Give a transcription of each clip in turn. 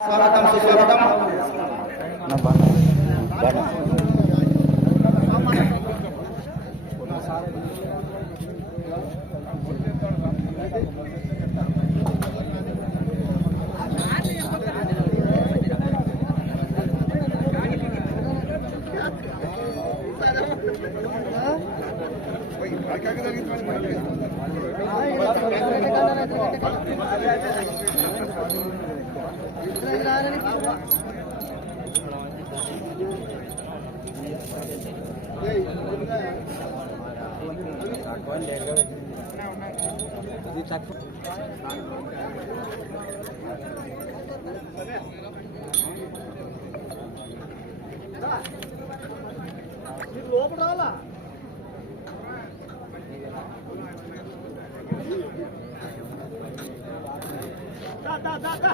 స్వాగతం సుస్వాగతం. లోపల రాలా Da, da, da, da.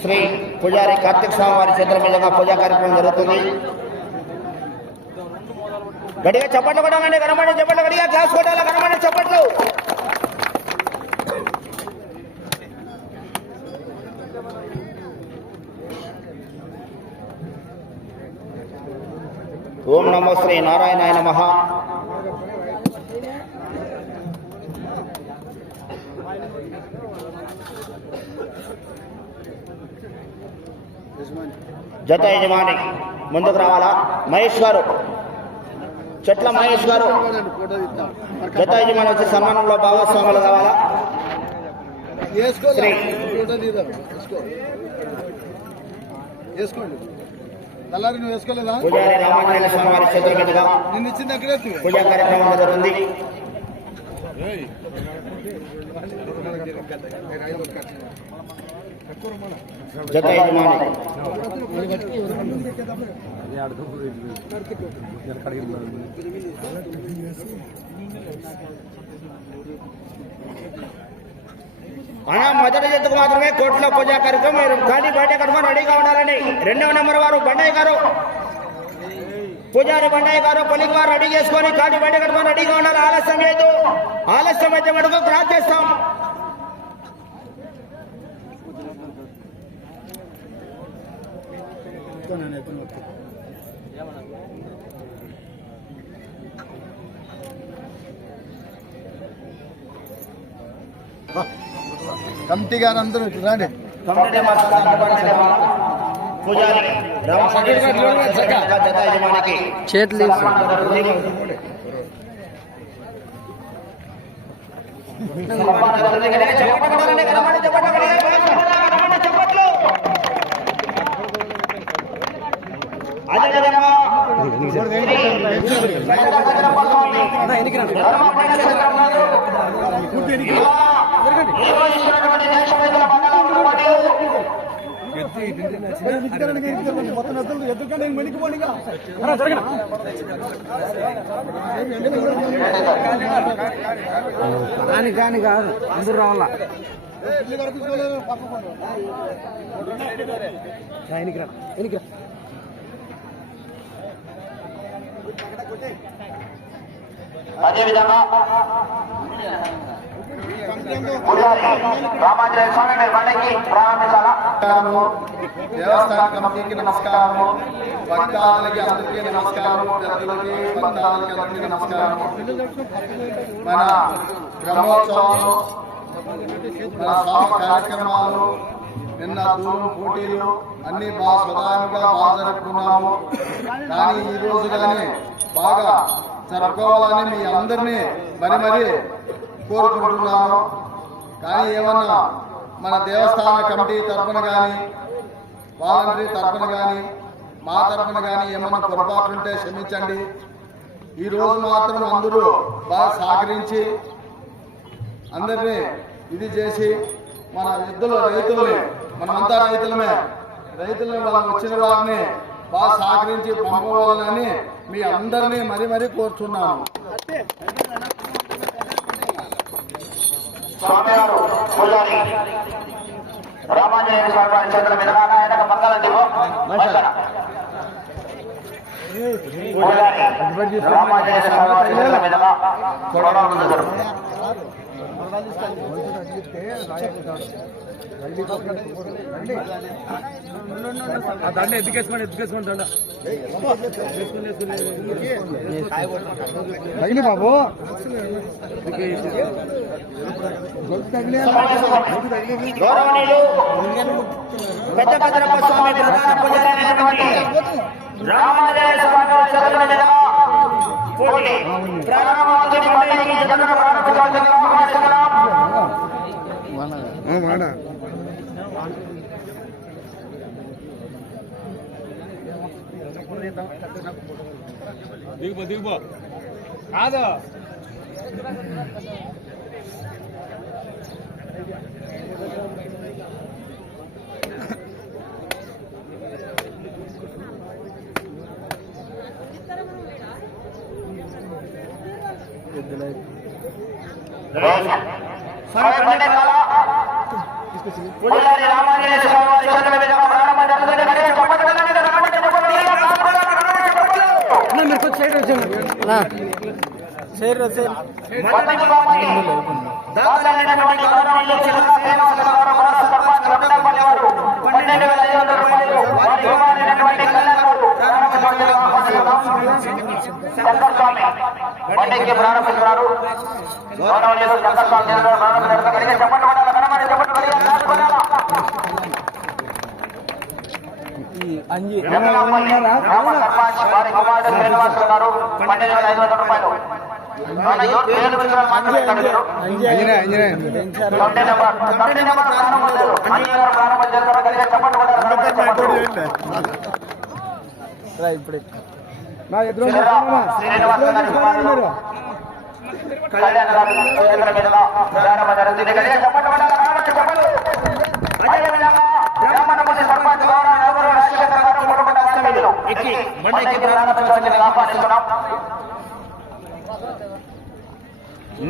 Shri పూజారి కార్తీక స్వామి వారి చిత్రమల్లగా పూజా కార్యక్రమం జరుగుతుంది. గడిగా చప్పట్లు కొట్టాలండి కనబడి చప్పట్లు గడిగా గ్లాస్ కొట్టాలి కనబడి చప్పట్లు. ఓం నమో శ్రీ నారాయణాయ నమః. జత యజమాని ముందుకు రావాలా? మహేష్ గారు. చెట్ల మహేష్ గారు. జత యజమాని వచ్చి సన్మానంలో భాగస్వాములు కావాలా? వేసుకోండి. తెల్లారి నువ్వు వేసుకోలేదా? పూజారి రామాంజనేయ స్వామి వారి చేతుల మీదుగా నిన్ను ఇచ్చింది అక్కడే పూజా కార్యక్రమం జరుగుతుంది. జత యజమాని. అనా మొదటి జట్టుకు మాత్రమే కోర్టులో పూజా కార్యక్రమం. మీరు గాడి బయట కట్టుకొని రెడీగా ఉండాలని రెండవ నెంబర్ వారు బండయ్య గారు. పూజారి బండయ్య గారు పొలింగ్ వారు రెడీ చేసుకొని గాడి బయట కట్టుకొని రెడీగా ఉండాలి. ఆలస్యం లేదు. ఆలస్యం అయితే మటుకు క్రాస్ చేస్తాం. కమిటీ గారు అందరూ రండి. కమిటీ మాస్టర్ అందుబాటు చేద్దాం. పూజారి రామచంద్ర జత యజమానికి చేతులు సన్మానం జరుగుతుంది. సన్మానం జరుగుతుంది. గట్టిగా చప్పట్లు కొట్టాలండి. కనబడి చప్పట్లు గట్టిగా కొట్టాలి. కనబడి చప్పట్లు. అదేవిధంగా శ్రీ వెంకటరమణ స్వామి ధర్మపండ చంద్రబాబు ఇలా నిర్వహిస్తున్నటువంటి దేశ ప్రజల మండలంతో పాటు మొత్తం ఎద్దులు ఎద్దుకంటే మెలికిపోండిగా కానీ కానీ కాదు అందరూ రావాలా ఇల్లు కనిపించుకోలేదు పక్కకుండా ఎనికి రా ఎనికి రా అదేవిధంగా పూజారి రామాంజనేయ స్వామి మీరు బండకి ప్రారంభించాలా నమస్కారము దేవస్థాన కమిటీకి నమస్కారము భక్తాదులకి అందరికీ నమస్కారము పెద్దలకి భక్తాదులకి అందరికీ నమస్కారము. మన బ్రహ్మోత్సవాలు మన స్వామి కార్యక్రమాలు నిన్న దూరం పోటీలు అన్ని బాగా స్వధానంగా బాగా జరుపుకున్నాము. కానీ ఈ రోజు కానీ బాగా జరుపుకోవాలని మీ అందరినీ మరి మరి కోరుకుంటున్నాము. కానీ ఏమన్నా మన దేవస్థాన కమిటీ తరఫున కానీ వాలంటరీ తరఫున కానీ మా తరఫున కానీ ఏమన్నా పొరపాట్లుంటే క్షమించండి. ఈ రోజు మాత్రం అందరూ బాగా సహకరించి అందరినీ ఇది చేసి మన ఇద్దరు రైతుల్ని మనమంతా రైతులమే రైతులని వాళ్ళ వచ్చిన వారిని బాగా సహకరించి పంపవాలని మీ అందరినీ మరీ మరీ కోరుతున్నాను. పూజారి రామాంజనేయ స్వామి వారి చేతుల మీద ఆయనకు మంగళం దిగు. పూజారి రామాంజనేయ స్వామి వారి చేతుల మీదుగా దండ ఎత్తుకేసుకోండి ఎత్తుకేసుకోండి దండ. తగిలి బాబు. పెద్ద పెద్దరప్ప స్వామి ప్రధాన పూజారి అయినటువంటి రామాంజనేయ స్వామి పోటీ. ప్రారంభమవుతుంది మండలికి కాదు స్వామి పండితుల పూజారి రామాంజనేయ స్వామి వారి చేతుల మీదుగా ప్రారంభం జరుగుతుంది. గణేష్ గణపతి గణపతి గణపతి గణపతి గణపతి మీరు కొంచెం సైడ్ వచ్చాను సైడ్ సైడ్ మొదటి బాబు దాతలైనటువంటి గౌరవనీయులు జిల్లా సేవా సహకార రాష్ట్ర సర్పంచ్ రమణపల్లి వారు పన్నెండు వేల ఐదు వందల రూపాయలు వారి కుమారుడైనటువంటి కళ్యాణ్ గారు ప్రారంభించవలసిందిగా ఆహ్వానిస్తున్నాం. శంకర్ స్వామి పండుగకి ప్రారంభిస్తున్నారు గౌరవనీయులు శంకర్ స్వామి గారు ప్రారంభించారు గట్టిగా చెప్పండి పడాలి కనబడి చెప్పండి? అంజి సర్పంచ్ వారి కుమారుడు శ్రీనివాసులు గారు పన్నెండు వేల ఐదు వందల రూపాయలు. ఇప్పుడు. నా ఎదురు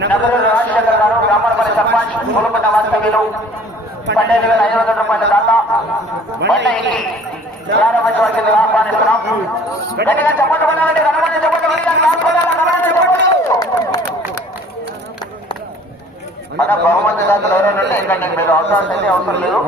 నగరు రాజశేఖర గారు సర్పంచ్ వాస్తవ్యులు పన్నెండు వేల ఐదు వందల రూపాయల దాకా బండి ఎక్కి. ప్రారంభించవలసిందిగా ఆహ్వానిస్తున్నాం గట్టిగా చెప్పండి చెప్పండి మన బహుమతి దాతలు ఎవరైనా ఉంటే మీరు అవసరం అవసరం లేదు.